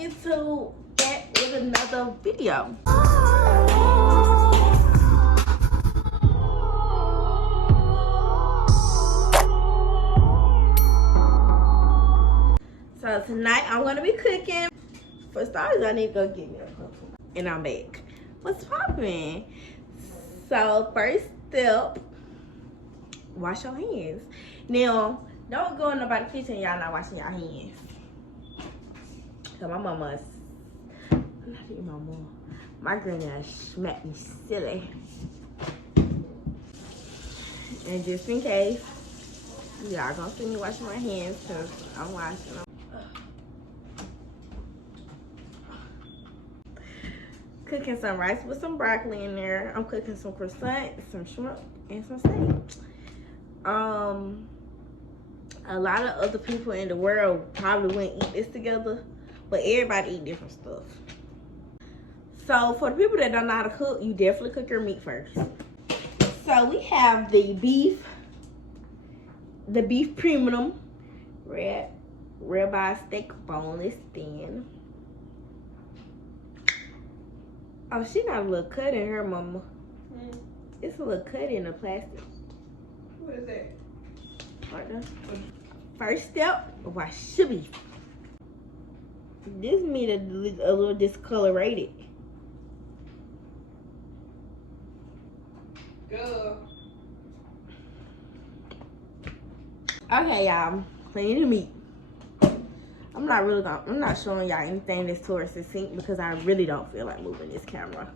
YouTube back with another video. So tonight I'm gonna be cooking. For starters, I need to go get me a cup. And I'm back. What's poppin'? So first step, wash your hands. Now, don't go in nobody's kitchen y'all not washing your hands. Cause my mama's, not even my mom, my granny smacked me silly. And just in case, y'all gonna see me washing my hands cause I'm washing them. Cooking some rice with some broccoli in there. I'm cooking some croissant, some shrimp, and some steak. A lot of other people in the world probably wouldn't eat this together, but everybody eat different stuff. So for the people that don't know how to cook, you definitely cook your meat first. So we have the beef premium ribeye steak boneless thin. Oh, she got a little cut in her, mama. It's a little cut in the plastic. What is that? Right there. First step, wash your beef. This meat a little discolorated. Good. Okay, y'all, clean the meat. I'm not showing y'all anything that's towards the sink because I really don't feel like moving this camera.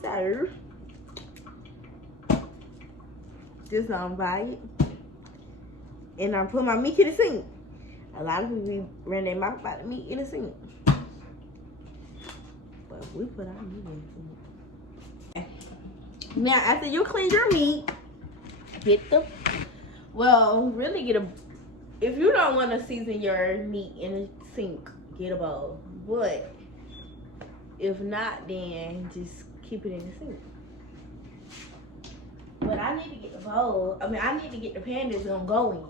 So, just unbite it. And I'm putting my meat in the sink. A lot of people run their mouth about the meat in the sink. But we put our meat in the sink. Now, after you clean your meat, if you don't want to season your meat in the sink, get a bowl. But if not, then just keep it in the sink. But I need to get the bowl. I need to get the pan that's gonna go in.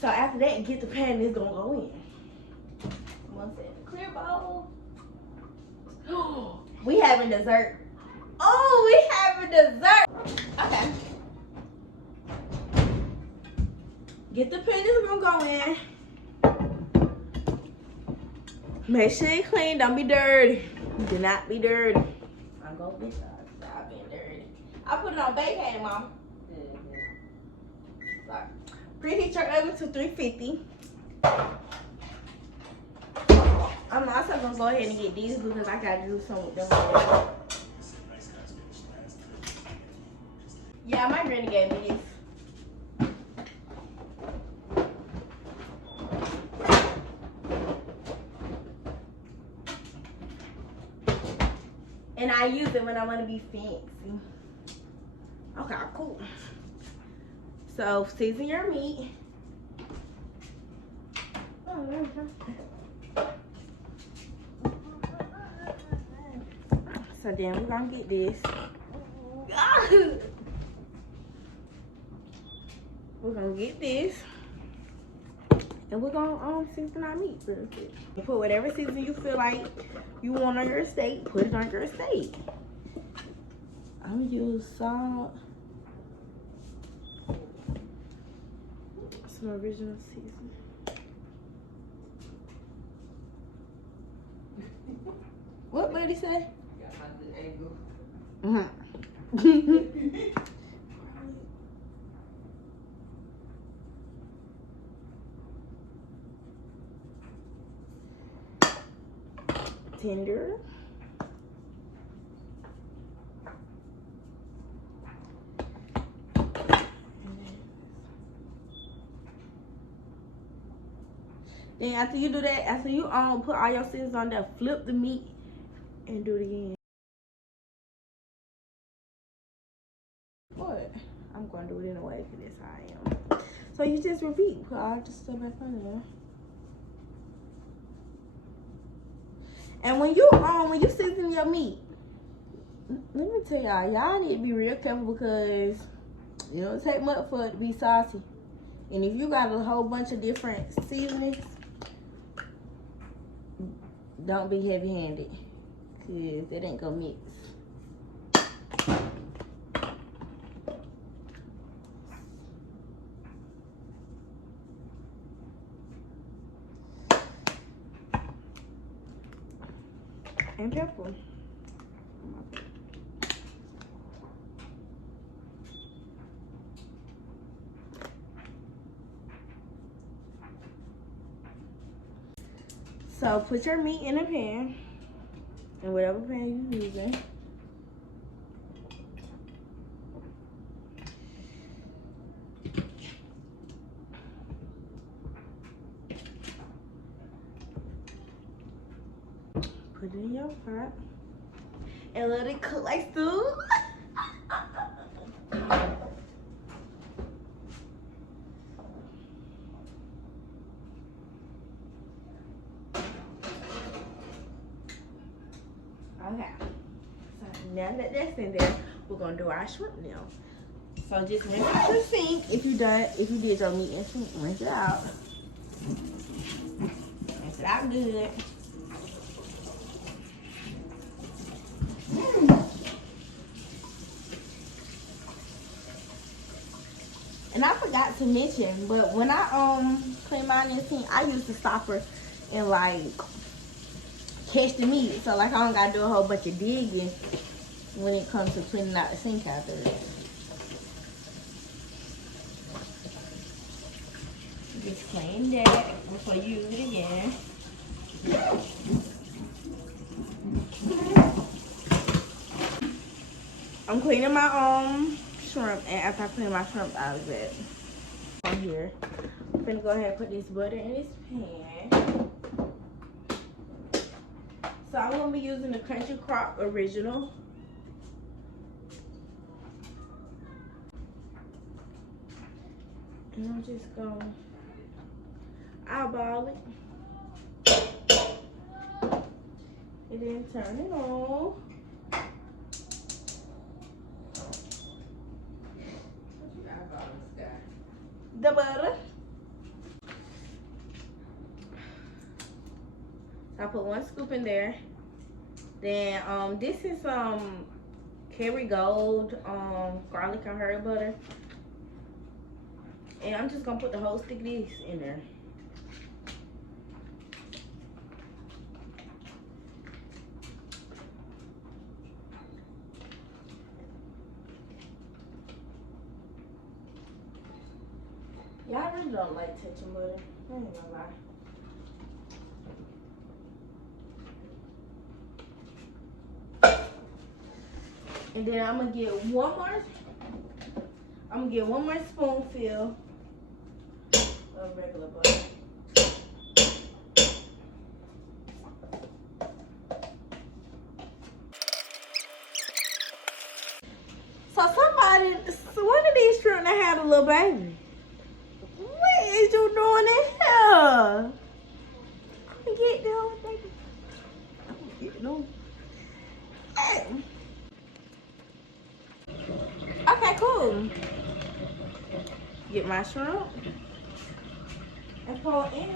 So after that, get the pan that's gonna go in. One second. Clear bowl. We having dessert. Oh, we having dessert. Okay. Get the pan that's gonna go in. Make sure it's clean. Don't be dirty. Do not be dirty. I'm gonna be stop being dirty. I put it on baking, Mom. Sorry. Preheat your oven to 350. I'm also gonna go ahead and get these because I gotta do some with them. Yeah, my granny gave me this. And I use it when I want to be fancy. Okay, cool. So season your meat. So then we're gonna get this. We're gonna get this. And we're gonna season our meat real quick. You put whatever season you feel like you want on your steak, put it on your steak. I'm gonna use salt. Some original seasoning. What did he say? Tender. Then after you do that, after you put all your seasons on there, flip the meat and do it again. What? I'm gonna do it anyway because that's how I am. So you just repeat, put all the stuff back on there. And when you season your meat, let me tell y'all need to be real careful because it don't take much for it to be saucy. And if you got a whole bunch of different seasonings, don't be heavy-handed, cause it ain't gonna mix. And pepper. So put your meat in a pan, in whatever pan you're using. Put it in your pot and let it cook like stew. Okay, so now that that's in there, we're gonna do our shrimp now. So just rinse out your sink if you did your meat and shrimp, rinse it out. Rinse it out good. And I forgot to mention, but when I clean mine in the sink, I use the stopper and like catch the meat, so like I don't gotta do a whole bunch of digging when it comes to cleaning out the sink afterwards. Just clean that before you use it again. I'm cleaning my shrimp, and after I clean my shrimp out of it, on here, I'm gonna go ahead and put this butter in this pan. So I'm gonna be using the Country Crock Original. And I'm just gonna eyeball it. And then turn it on. The butter. I put 1 scoop in there. Then this is Kerrygold garlic and herb butter. And I'm just gonna put the whole stick of this in there. Y'all really don't like touching butter. I ain't gonna lie. And then I'm gonna get one more spoonful of regular butter. So one of these shrimp that had a little baby. What is you doing in here? I'm get them, baby. I'm get them. Hey. Okay, cool. Get my shrimp and pour it in it.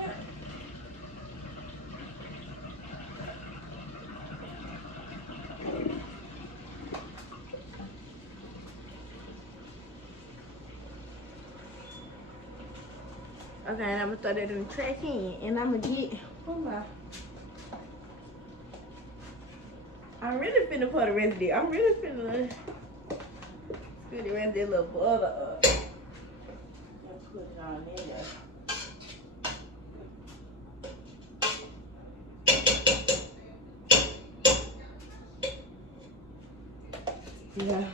Okay, and I'm gonna throw that in the trash can, and I'm gonna get, I'm really finna pour the rest of it. I'm really finna put the rest of that little butter up. And put it on in there. Yeah,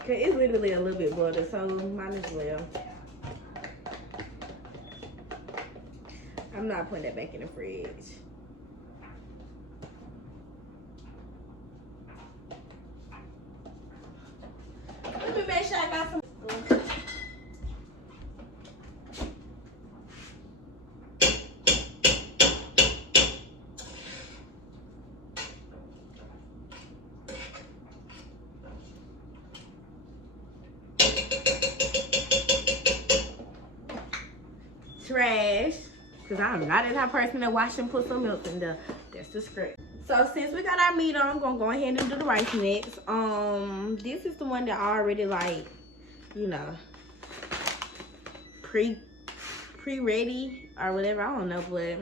okay, it's literally a little bit butter, so might as well. I'm not putting that back in the fridge. Let me make sure I got some. Trash. Because I'm not that type of person that wash and put some milk in there. That's the script. So since we got our meat on, I'm gonna go ahead and do the rice next. This is the one that I already like, you know, pre-ready or whatever. I don't know, but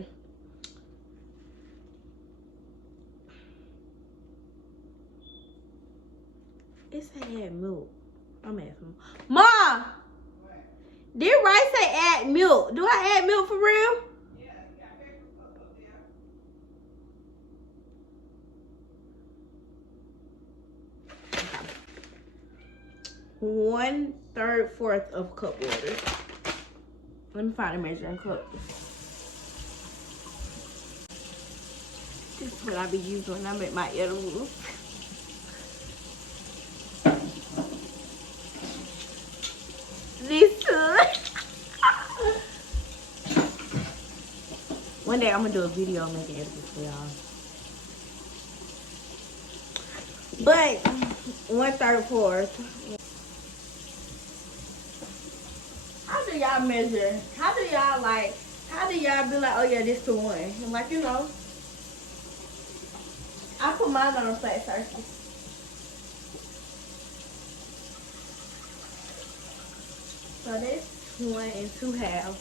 it said add milk. I'm asking Mom. What? Did rice say add milk? Do I add milk for real? Yeah, got paper up there. 1/3/4 of cup water. Let me find a measuring cup. This is what I be using when I make my edibles. This too. One day I'm gonna do a video making edibles for y'all. But 1/3/4. How do y'all measure? How do y'all be like, oh yeah, this the one? And like, you know, I put mine on a flat surface. So that's 1 2/2.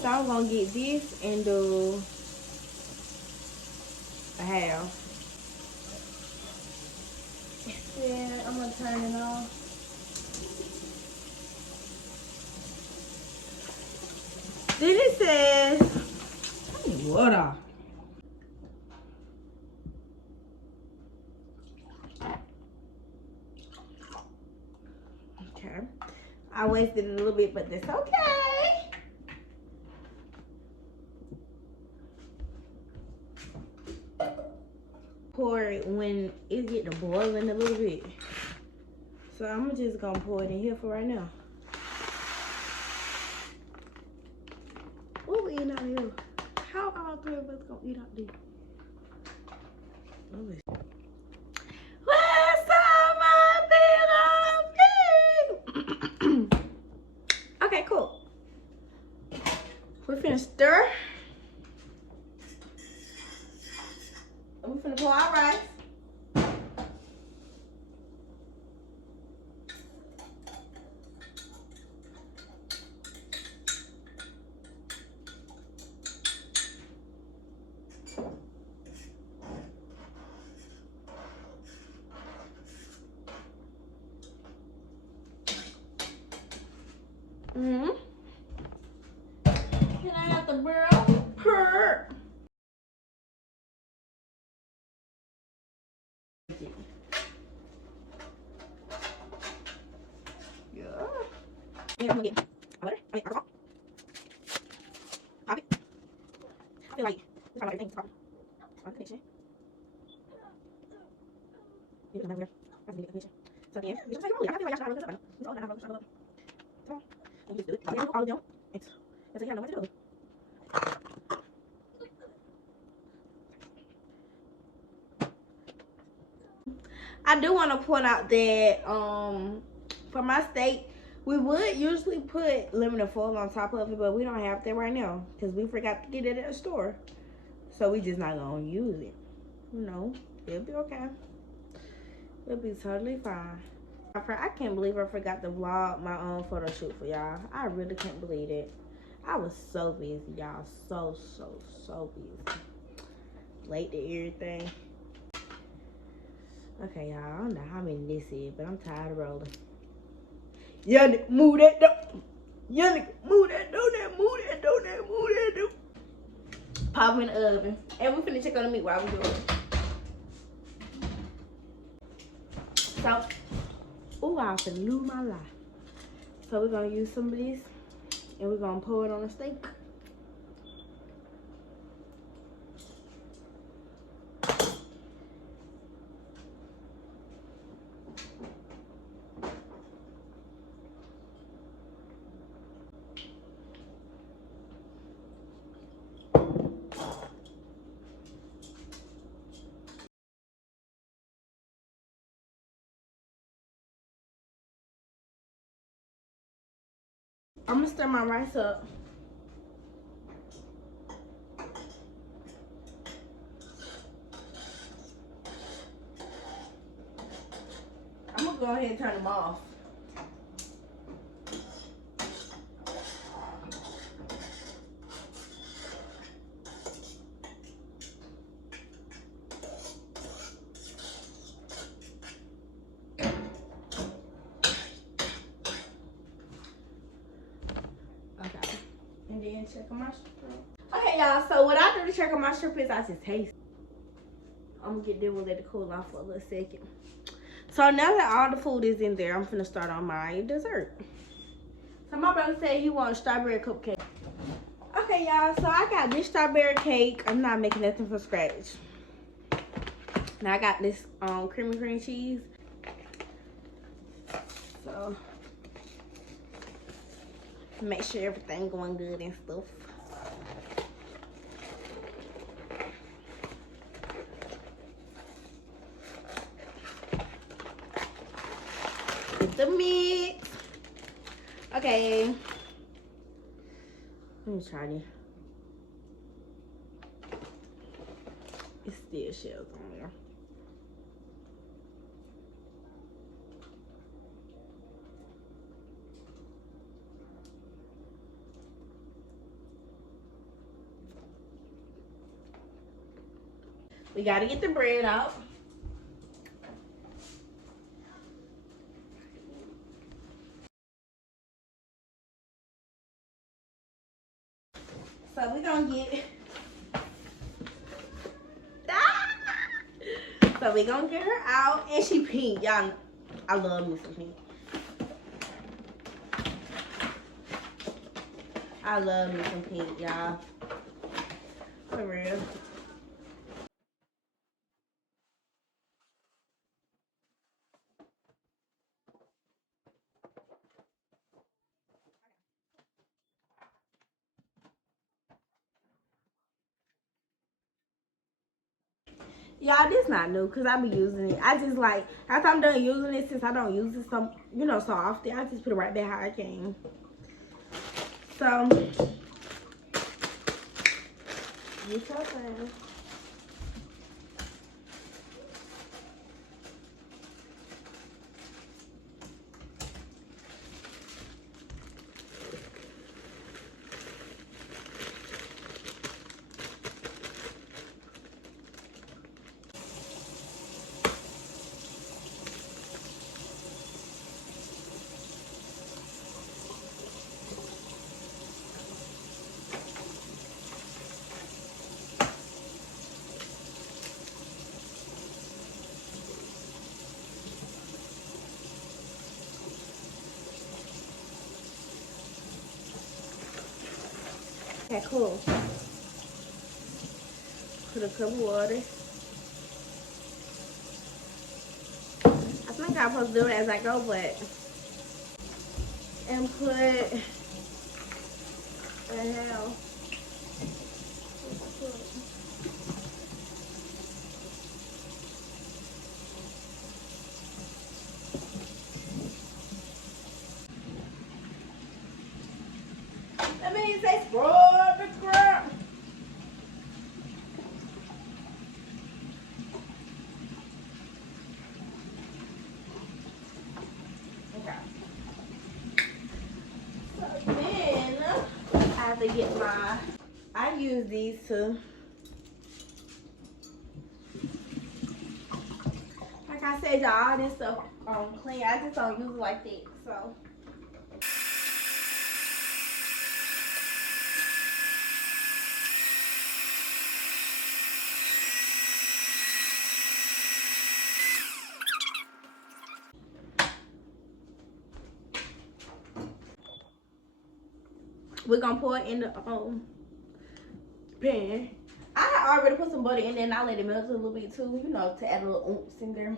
So I'm gonna get this and do a half. Then I'm gonna turn it on. Then it says, I need water. Okay. I wasted a little bit, but that's okay. Pour it when it get to boiling a little bit. So I'm just gonna pour it in here for right now. What we eating out of here? How all three of us gonna eat out there? What's up, my big? Okay, cool. We finna stir. We finna pour our rice. Mm-hmm. Can I have the burl? Purr. Yeah. Yeah, I'm gonna get butter. I mean, alcohol. Pop it. I feel like it's probably everything's called on connection. You can remember. I can do the connection. So yeah, you just take it earlier. I feel like y'all should have looked this up. It's all that I have looked. Come on. And you just do it. You all of them. It's like you have no what to do. I do want to point out that for my steak, we would usually put lemon and foil on top of it, but we don't have that right now because we forgot to get it at the store. So we just not gonna use it. You know, it'll be okay. It'll be totally fine. I can't believe I forgot to vlog my own photo shoot for y'all. I really can't believe it. I was so busy, y'all. So busy. Late to everything. Okay, y'all. I don't know how many this is, but I'm tired of rolling. Yeah, nigga, move that dough. Yeah, nigga, move that dough. Move that dough. Pop them in the oven. And we finna check on the meat while we do it. So, ooh, I finna lose my life. So we're gonna use some of this and we're gonna pour it on the steak. I'm gonna stir my rice up. go ahead and turn them off. Okay. And then check on my strip. Okay, y'all. So what I do to check on my strip is I just taste. I'm gonna get them and let it cool off for a little second. So now that all the food is in there, I'm finna start on my dessert. So my brother said he wants strawberry cupcake. Okay, y'all, so I got this strawberry cake. I'm not making nothing from scratch. Now I got this cream cheese. So make sure everything going good and stuff. With the mix. Okay. Let me try this. It's still shells on there. We gotta get the bread out. So we're gonna get so we're gonna get her out, and she pink. Y'all, I love me some pink. I love me some pink, y'all. For real. Y'all, this not new because I be using it. I just like, after I'm done using it, since I don't use it so, you know, so often, I just put it right back how I came. So, get your thing. Okay, cool. Put a cup of water. I think I'm supposed to do it as I go, but and put the hell. That means they spoiled the crap. Okay. So then I have to get I use these to, like I said, y'all, all this stuff clean. I just don't use it like that. So we're gonna pour it in the pan. I had already put some butter in there and I let it melt a little bit too, you know, to add a little oomph in there.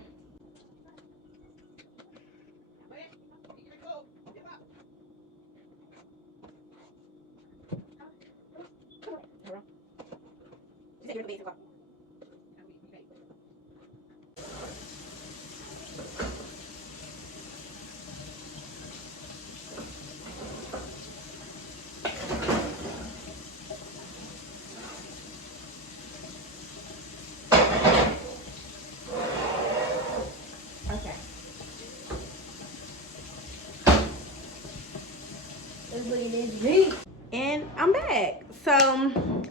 Okay.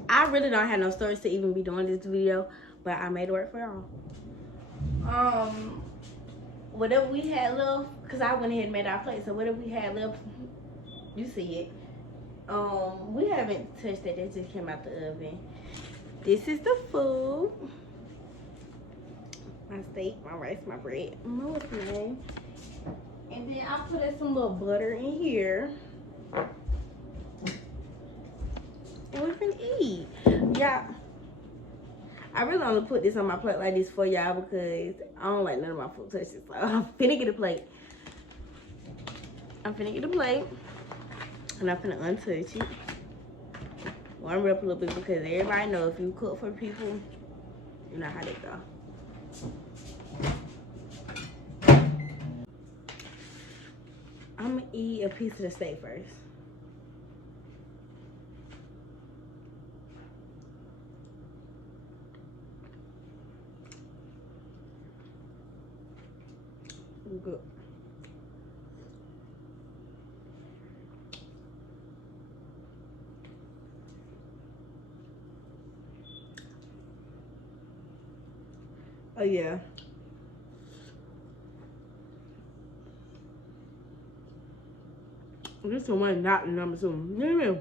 I really don't have no storage to even be doing this video, but I made it work for y'all. Whatever we had left, because I went ahead and made our plate, so whatever we had left, you see it. We haven't touched it. It just came out the oven. This is the food. My steak, my rice, my bread, my what's the name. And then I put some little butter in here. And we're gonna eat. Yeah. I really only put this on my plate like this for y'all because I don't like none of my food touches. So I'm finna get a plate. I'm finna get a plate. And I'm finna untouch it. Warm it up a little bit because everybody know if you cook for people, you know how they go. I'm gonna eat a piece of the steak first. Good. Oh yeah. This one not the number 2. Yeah.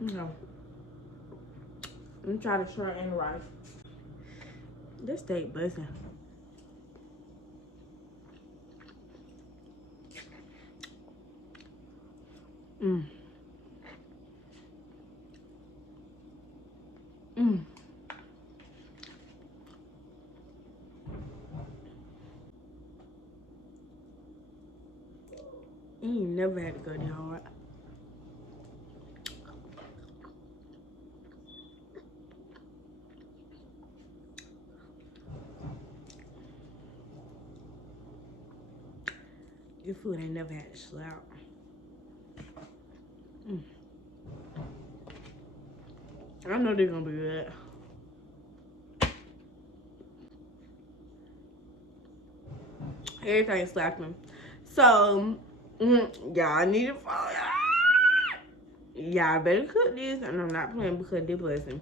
No. Let me try the shrimp and the rice. This steak buzzing. Mmm. Mmm. You ain't never had to go that hard. Your food ain't never had to slap. I know they're gonna be good. Everything's slapping. So, y'all need to follow. Y'all better cook this, and I'm not playing because they're blessing.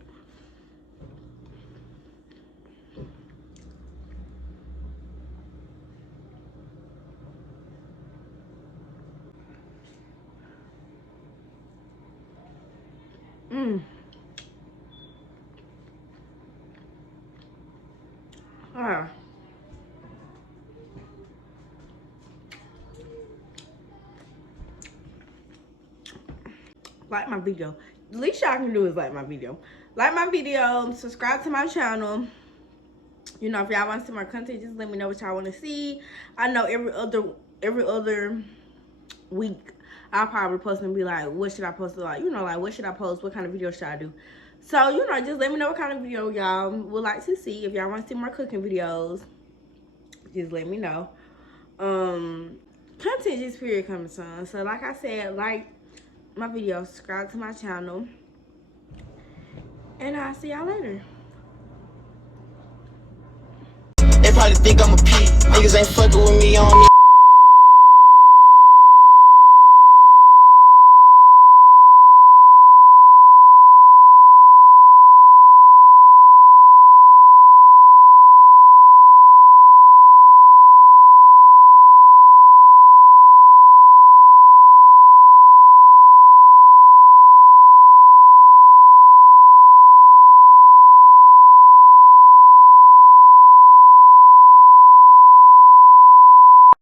Like my video. The least y'all can do is like my video. Like my video, subscribe to my channel. You know, if y'all want to see more content, just let me know what y'all want to see. I know every other week I'll probably post and be like, what should I post? Like, you know, like what should I post? What kind of video should I do? So, you know, just let me know what kind of video y'all would like to see. If y'all want to see more cooking videos, just let me know. Content just period coming soon. So like I said, like my video, subscribe to my channel, and I'll see y'all later. They probably think I'm a P. Niggas ain't fucking with me on me.